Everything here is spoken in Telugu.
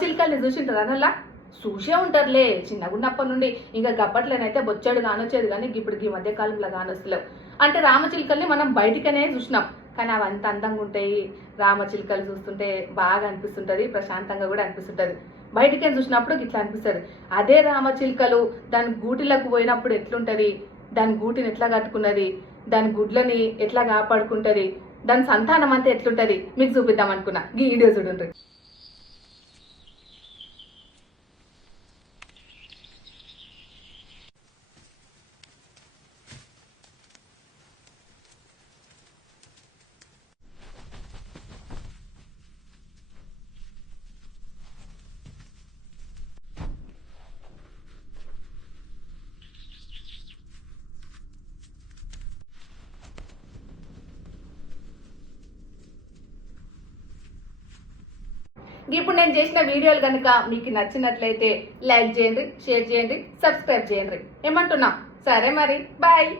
రామచిలుకల్ని చూసింటారు అనల్లా చూసే ఉంటారులే చిన్నగున్నప్పటి నుండి. ఇంకా గప్పట్లేనైతే బొచ్చాడు కానొచ్చేది, కానీ ఇప్పుడు ఈ మధ్య కాలంలో కానొస్తలేవు. అంటే రామచిలుకల్ని మనం బయటికనే చూసినాం, కానీ అవి అంత అందంగా ఉంటాయి. రామచిలుకలు చూస్తుంటే బాగా అనిపిస్తుంటది, ప్రశాంతంగా కూడా అనిపిస్తుంటది. బయటికే చూసినప్పుడు ఇట్లా అనిపిస్తుంది. అదే రామచిలుకలు దాని గూటిలకు పోయినప్పుడు ఎట్లుంటది, దాని గూటిని ఎట్లా కట్టుకున్నది, దాని గుడ్లని ఎట్లా కాపాడుకుంటది, దాని సంతానం అంతా ఎట్లుంటది మీకు చూపిద్దాం అనుకున్నా. ఈ వీడియో చూడండి. ఇప్పుడు నేను చేసిన వీడియోలు కనుక మీకు నచ్చినట్లయితే లైక్ చేయండి, షేర్ చేయండి, సబ్స్క్రైబ్ చేయండి. ఏమంటున్నా? సరే మరి, బాయ్.